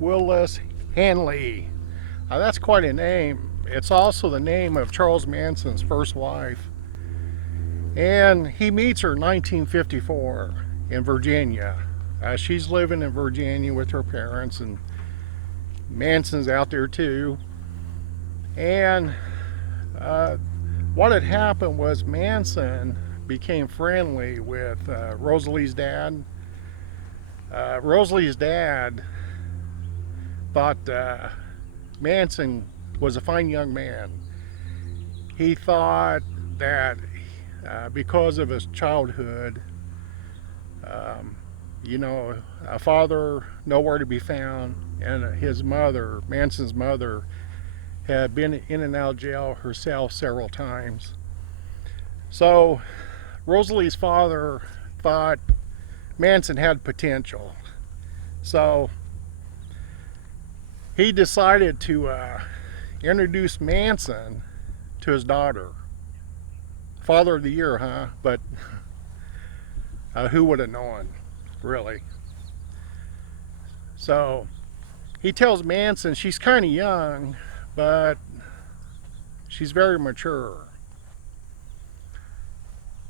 Willis Hanley. That's quite a name. It's also the name of Charles Manson's first wife. And he meets her in 1954 in Virginia. She's living in Virginia with her parents, and Manson's out there too. And what had happened was Manson became friendly with Rosalie's dad. Rosalie's dad thought Manson was a fine young man. He thought that because of his childhood, a father nowhere to be found, and his mother, Manson's mother, had been in and out of jail herself several times. So Rosalie's father thought Manson had potential. So he decided to introduce Manson to his daughter. Father of the year, huh? But who would have known, really? So he tells Manson she's kind of young, but she's very mature.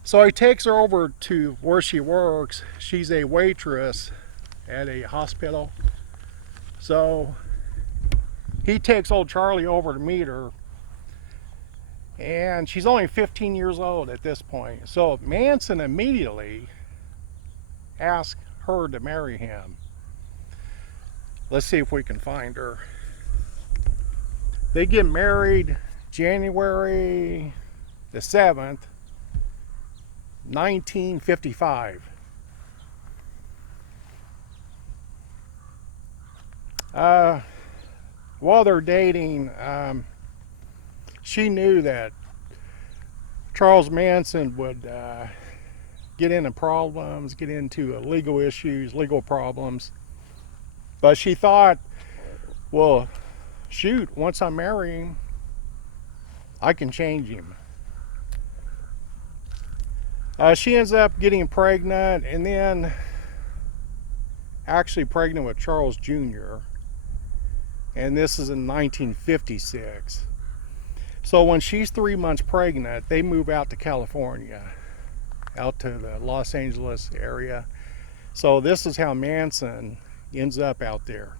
So he takes her over to where she works. She's a waitress at a hospital. So he takes old Charlie over to meet her. And she's only 15 years old at this point. So Manson immediately asks her to marry him. Let's see if we can find her. They get married January the 7th, 1955. While they're dating, she knew that Charles Manson would get into problems, get into legal issues, legal problems. But she thought, well, shoot, once I marry him, I can change him. She ends up getting pregnant, and then actually pregnant with Charles Jr. And this is in 1956. So when she's 3 months pregnant, they move out to California, out to the Los Angeles area. So this is how Manson ends up out there.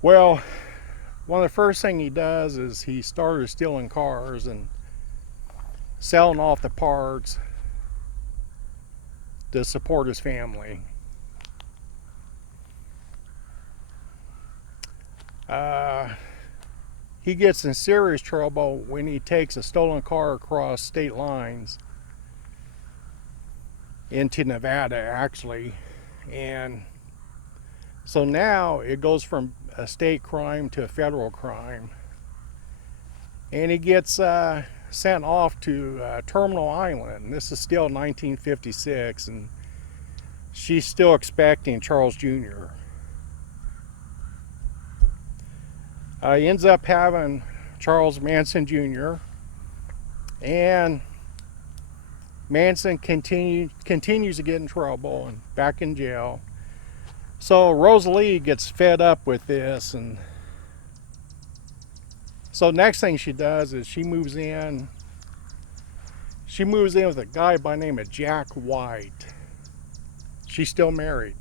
Well, one of the first things he does is he started stealing cars and selling off the parts to support his family. He gets in serious trouble when he takes a stolen car across state lines into Nevada, actually. And so now it goes from a state crime to a federal crime. And he gets sent off to Terminal Island. This is still 1956, and she's still expecting Charles Jr. He ends up having Charles Manson Jr. And Manson continues to get in trouble and back in jail. So Rosalie gets fed up with this, and so next thing she does is she moves in. She moves in with a guy by the name of Jack White. She's still married.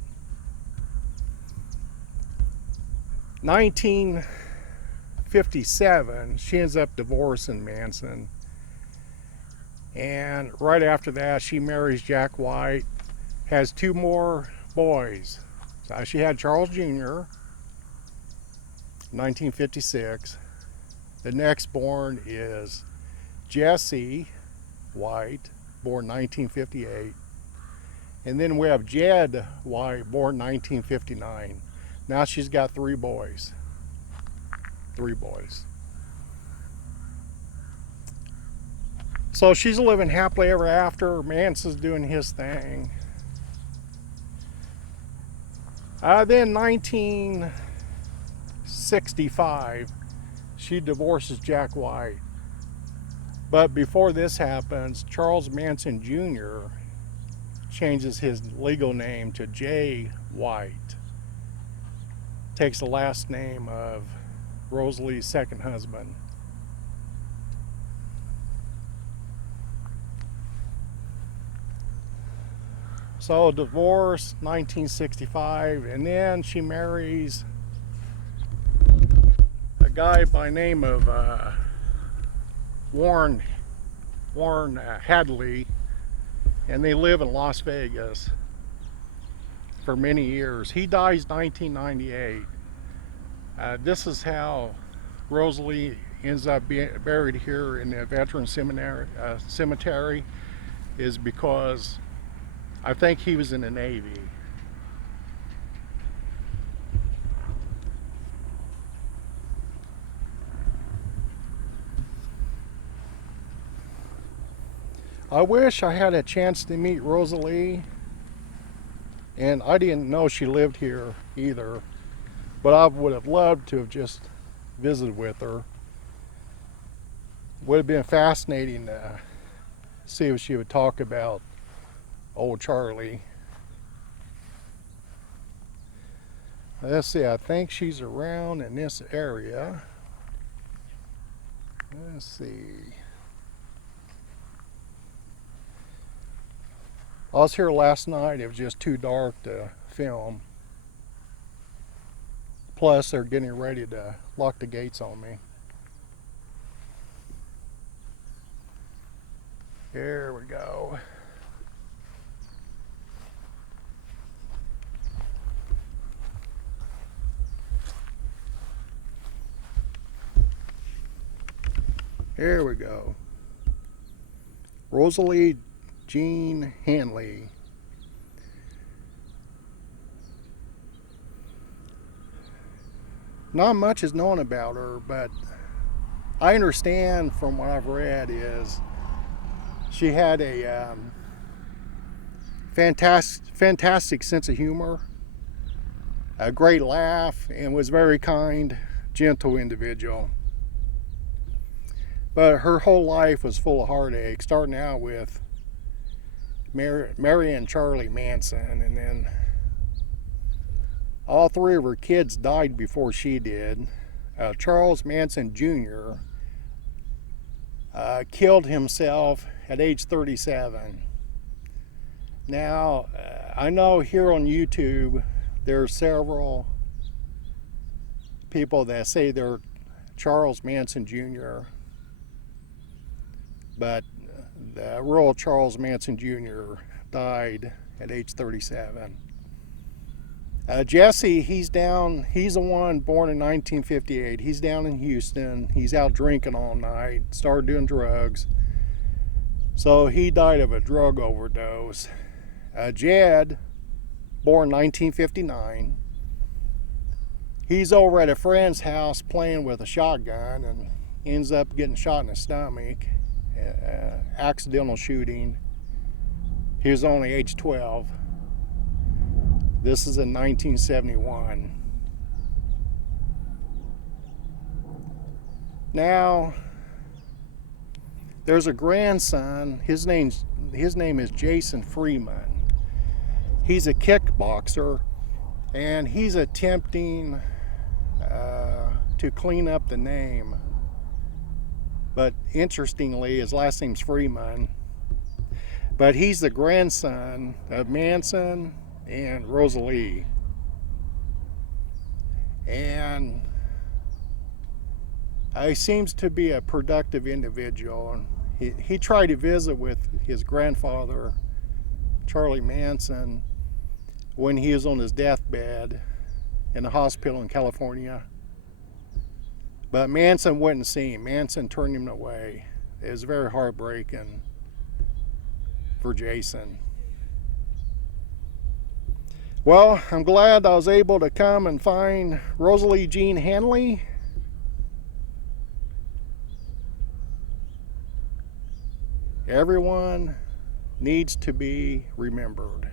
1957, she ends up divorcing Manson. And right after that, she marries Jack White, has 2 more boys. So she had Charles Jr., 1956. The next born is Jesse White, born 1958. And then we have Jed White, born 1959. Now she's got 3 boys. 3 boys. So she's living happily ever after. Manson's doing his thing. Then 1965, she divorces Jack White. But before this happens, Charles Manson Jr. changes his legal name to Jay White. takes the last name of Rosalie's second husband. So divorce, 1965, and then she marries a guy by name of Warren Hadley, and they live in Las Vegas for many years. He dies 1998. This is how Rosalie ends up buried here in the Veteran Cemetery, is because I think he was in the Navy. I wish I had a chance to meet Rosalie, and I didn't know she lived here either, but I would have loved to have just visited with her. Would have been fascinating to see if she would talk about old Charlie. Let's see, I think she's around in this area. Let's see. I was here last night. It was just too dark to film. Plus, they're getting ready to lock the gates on me. Here we go. Here we go. Rosalie Jean Hanley. Not much is known about her, but I understand from what I've read is she had a fantastic sense of humor, a great laugh, and was very kind, gentle individual. But her whole life was full of heartache, starting out with marrying Charlie Manson, and then all three of her kids died before she did. Charles Manson Jr. Killed himself at age 37. Now, I know here on YouTube there are several people that say they're Charles Manson Jr., but the real Charles Manson Jr. died at age 37. Jesse, he's the one born in 1958. He's down in Houston. He's out drinking all night, started doing drugs. So he died of a drug overdose. Jed, born 1959. He's over at a friend's house playing with a shotgun and ends up getting shot in the stomach. Accidental shooting. He was only age 12. This is in 1971. Now, there's a grandson. His name is Jason Freeman. He's a kickboxer, and he's attempting to clean up the name. But interestingly, his last name's Freeman. But he's the grandson of Manson and Rosalie. And he seems to be a productive individual. He tried to visit with his grandfather, Charlie Manson, when he was on his deathbed in a hospital in California. But Manson wouldn't see him. Manson turned him away. It was very heartbreaking for Jason. Well, I'm glad I was able to come and find Rosalie Jean Hanley. Everyone needs to be remembered.